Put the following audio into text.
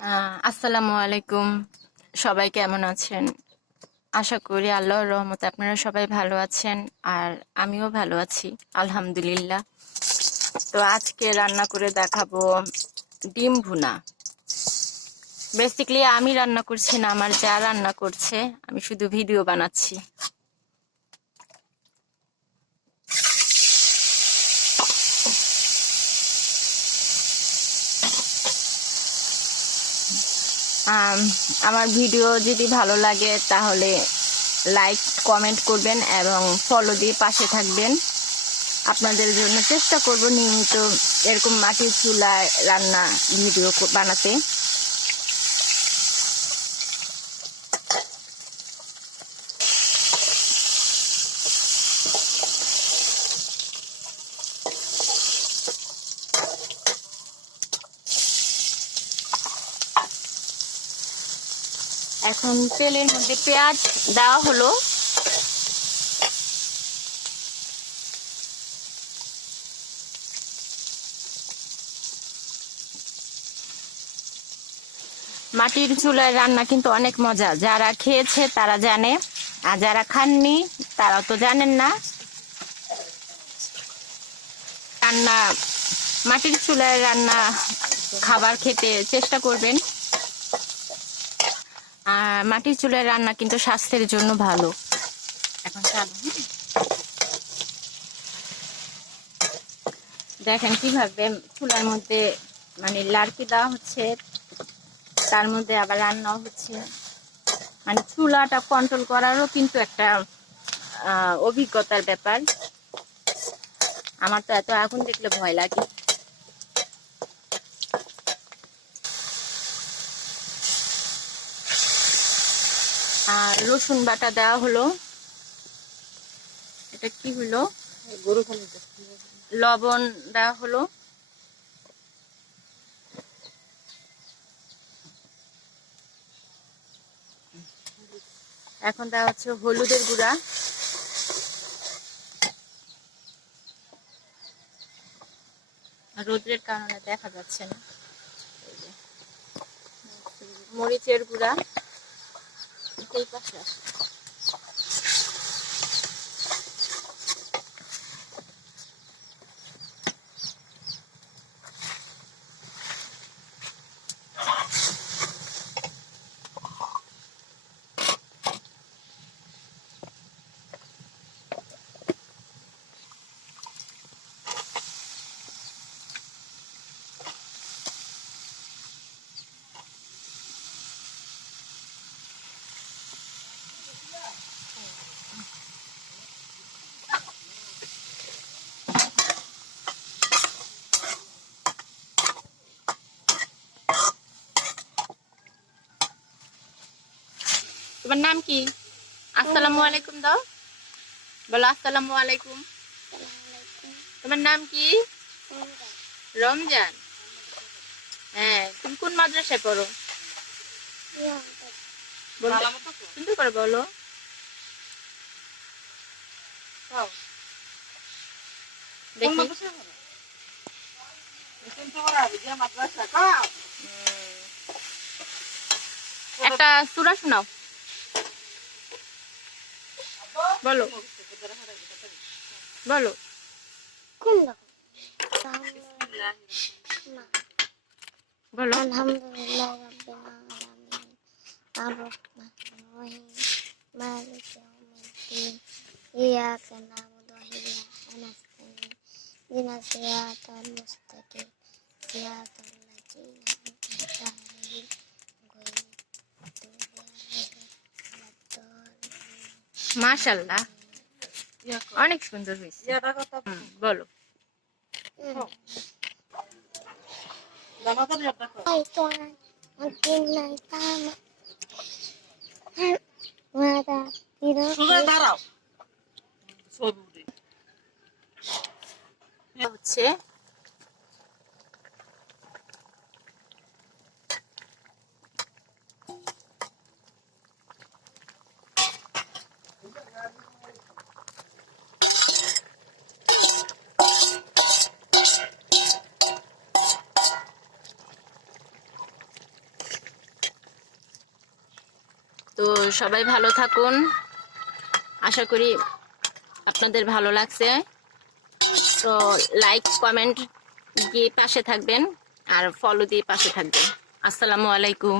আসসালামু আলাইকুম। সবাই কেমন আছেন? আশা করি আল্লাহর রহমতে আপনারা সবাই ভালো আছেন, আর আমিও ভালো আছি আলহামদুলিল্লাহ। তো আজকে রান্না করে দেখাবো ডিম ভুনা। বেসিক্যালি আমি রান্না করছি না, আমার যা রান্না করছে, আমি শুধু ভিডিও বানাচ্ছি। আমার ভিডিও যদি ভালো লাগে তাহলে লাইক কমেন্ট করবেন এবং ফলো দিয়ে পাশে থাকবেন। আপনাদের জন্য চেষ্টা করব নিয়মিত এরকম মাটির চুলায় রান্না ভিডিও বানাতে। এখন তেলের মধ্যে পেঁয়াজ দেওয়া হলো। মাটির চুলায় রান্না কিন্তু অনেক মজা, যারা খেয়েছে তারা জানে, আর যারা খাননি তারা তো জানেন না। রান্না মাটির চুলায় রান্না খাবার খেতে চেষ্টা করবেন। আর মাটির চুলায় রান্না কিন্তু স্বাস্থ্যের জন্য ভালো। এখন দেখেন কিভাবে চুলার মধ্যে মানে লাড়কি দেওয়া হচ্ছে, তার মধ্যে আবার রান্নাও হচ্ছে। মানে চুলাটা কন্ট্রোল করারও কিন্তু একটা অভিজ্ঞতার ব্যাপার। আমার তো এত আগুন দেখলে ভয় লাগে। আর রসুন বাটা দেওয়া হলো। এটা কি হলো? লবণ দেওয়া হলো। এখন দেওয়া হচ্ছে হলুদের গুঁড়া। রোদের কারণে দেখা যাচ্ছে না। মরিচের গুঁড়া। এই পাশে আসে। তোমার নাম কি? আসসালামু আলাইকুম দাও, বলো আসসালামু আলাইকুম। তোমার নাম কি? রমজান। হ্যাঁ, তুমি কোন মাদ্রাসায় পড়ো? সুন্দর করে বলো। দেখি একটা সূরা শোনাও, বলো বলো। বলো। আলহামদুলিল্লাহ রাব্বিল আলামিন আর-রাহমানির রহিম মালিকি ইয়াউমিদ্দিন ইয়াকা না'বুদু ওয়া ইয়াকা নাস্তাইন ইহদিনাস সিরাতাল মুস্তাকিম সিরাতাল লাযিনা আন'আমতা আলাইহিম গায়রিল মাগদুবি আলাইহিম ওয়ালাদ-দাল্লিন। মাশাআল্লাহ, অনেক সুন্দর হয়েছে। বলো। হচ্ছে তো সবাই ভালো থাকুন, আশা করি আপনাদের ভালো লাগছে। তো লাইক কমেন্ট দিয়ে পাশে থাকবেন আর ফলো দিয়ে পাশে থাকবেন। আসসালামু আলাইকুম।